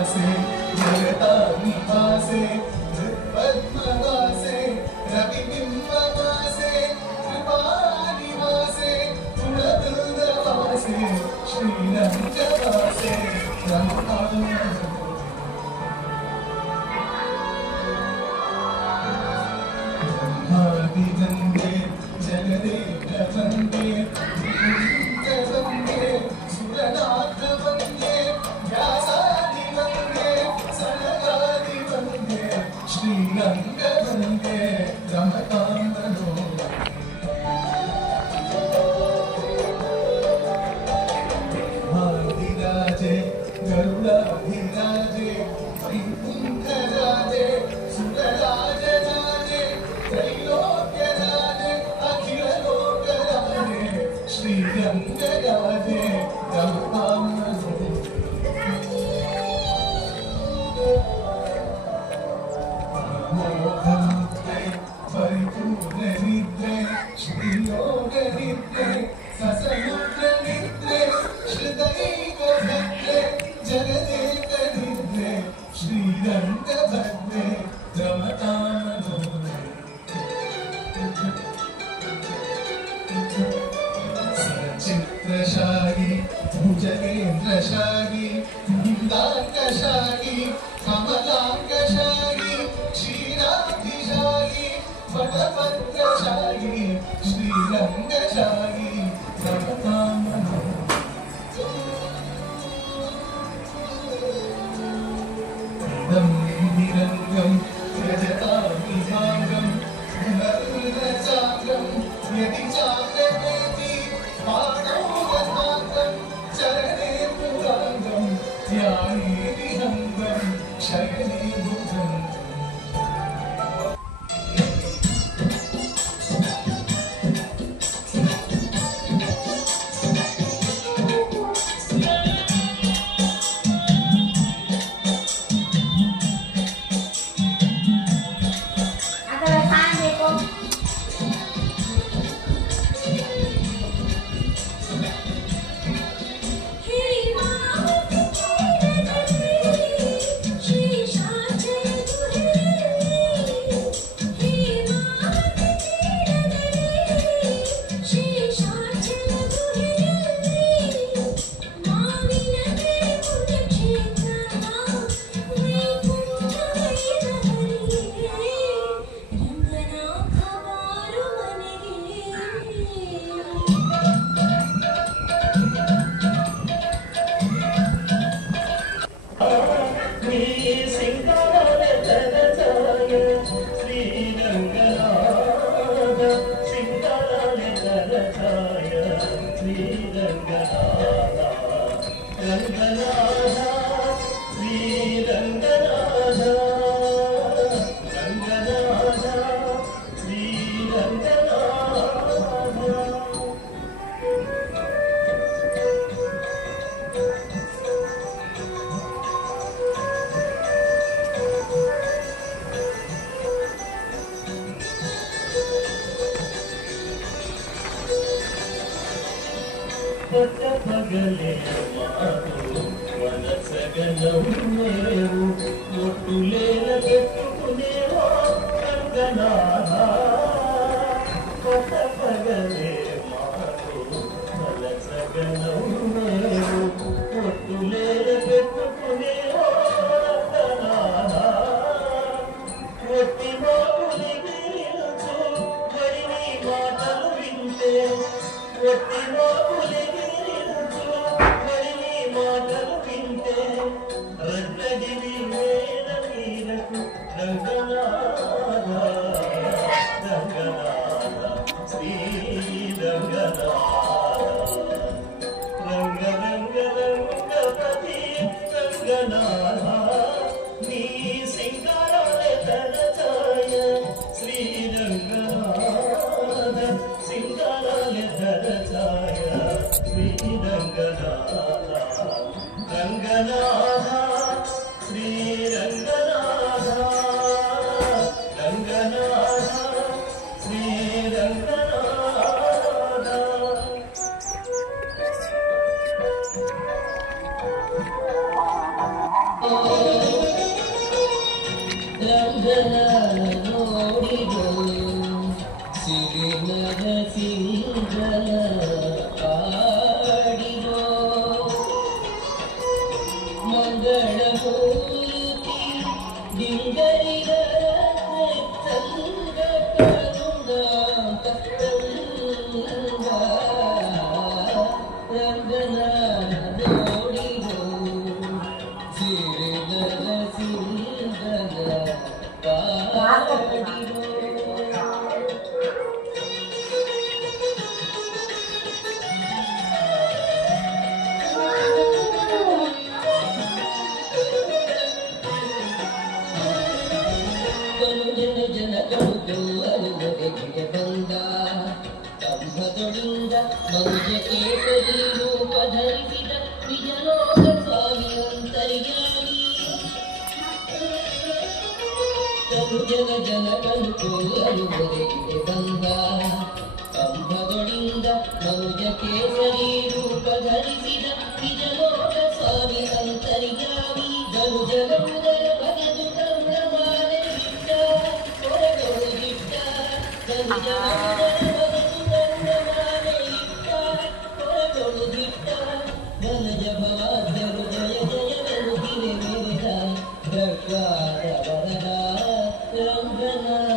निवासे जगता निवासे पद्मवासे रविबिंबवासे कृपानिवासे गुणवृंदवासे श्रीरंगवासे ब्रह्मादिवन्दे जगदेकवन्दे वन्दे सुरनाथवन्दे व्यासादिवन्दे सनकादिवन्दे श्रीरङ्गवन्दे रमकामनो आदिराजे गरुडाधिराजे वैकुण्ठराजे सुरराजराजे त्रैलोक्यराजे अखिललोकराजे श्रीरङ्गराजे रमकामनो मोहनिद्रे परिपूर्णनिद्रे श्रीयोगनिद्रे ससमुद्रनिद्रे श्रुतैकभद्रे जगदेकनिद्रे श्रीरङ्गभद्रे रमकामनो सचित्रशाही भुजगेन्द्रशाही मुण्डाङ्कशाही कमलाङ्कशाही क्षीराब्धिशाही वटपत्रशाही श्रीरङ्गशाही रमकामनो इदं निरङ्गं रजताभिभागं पुनर्नचाग्रं यदि चाग्रमेति पाणौ रथाङ्गं चरणे पुराङ्गं ध्याये विहङ्गं शयने भुजम् పగలే మాతో వనసగనవు మొట్టులేల పెట్టుకునేవో కంగనాథా పగలే మాతో వనసగనవు మొట్టులేల పెట్టుకునేవో కంగనాథా ఒట్టి మోపులి వీరుచు మరి నీ మాటలు వింటే ఒట్టి మోపులి रंगगिरी मेर मीरकु रंगनाथा रंगनाथा श्री रंगनाथा रंग रंग रंगपति रंगनाथा नी सिंगाराले धरचाय श्री रंगनाथा सिंगाराले धरचाय श्री रंगनाथा रंगनाथा श्री रंगनाथा रंगनाथा श्री रंगनाथा ಒರೆಗೆ ಬಂದ ಕಂಬದೊಳಿಂದ ಮೌಜ ಕೇಸರಿ ರೂಪ ಧರಿಸಿದ ನಿಜಲೋಕ ಸ್ವಾಮಿ ಅಂತರ್ಯಾಮಿ ಜನ ಜನಗಳು ಕೊಲ್ಲಲು ಒರೆಗೆ ಬಂದ ಕಂಬದೊಳಿಂದ ಮೌಜ ಕೇಸರಿ ರೂಪ ಧರಿಸಿದ ನಿಜಲೋಕ ಸ್ವಾಮಿ ಅಂತರ್ಯಾಮಿ ಗರು ಜಗವುದರ ಬಗೆದು ಕರುಣ ಮಾಲೆ ಬಿಟ್ಟ ಹೊರಗಳು ಬಿಟ್ಟ ಗರು ಜಗವುದರ ಬಗೆದು ಕರುಣ ಮಾಲೆ ಇಟ್ಟ ಹೊರಗಳು ಬಿಟ್ಟ ಗನಜ ಭವಾದ್ಯರು ಜಯ ಜಯವೆನುಗಿವೆ ಮೇಲಿದ ಪ್ರಕಾದ ವರದ ರಂಗನ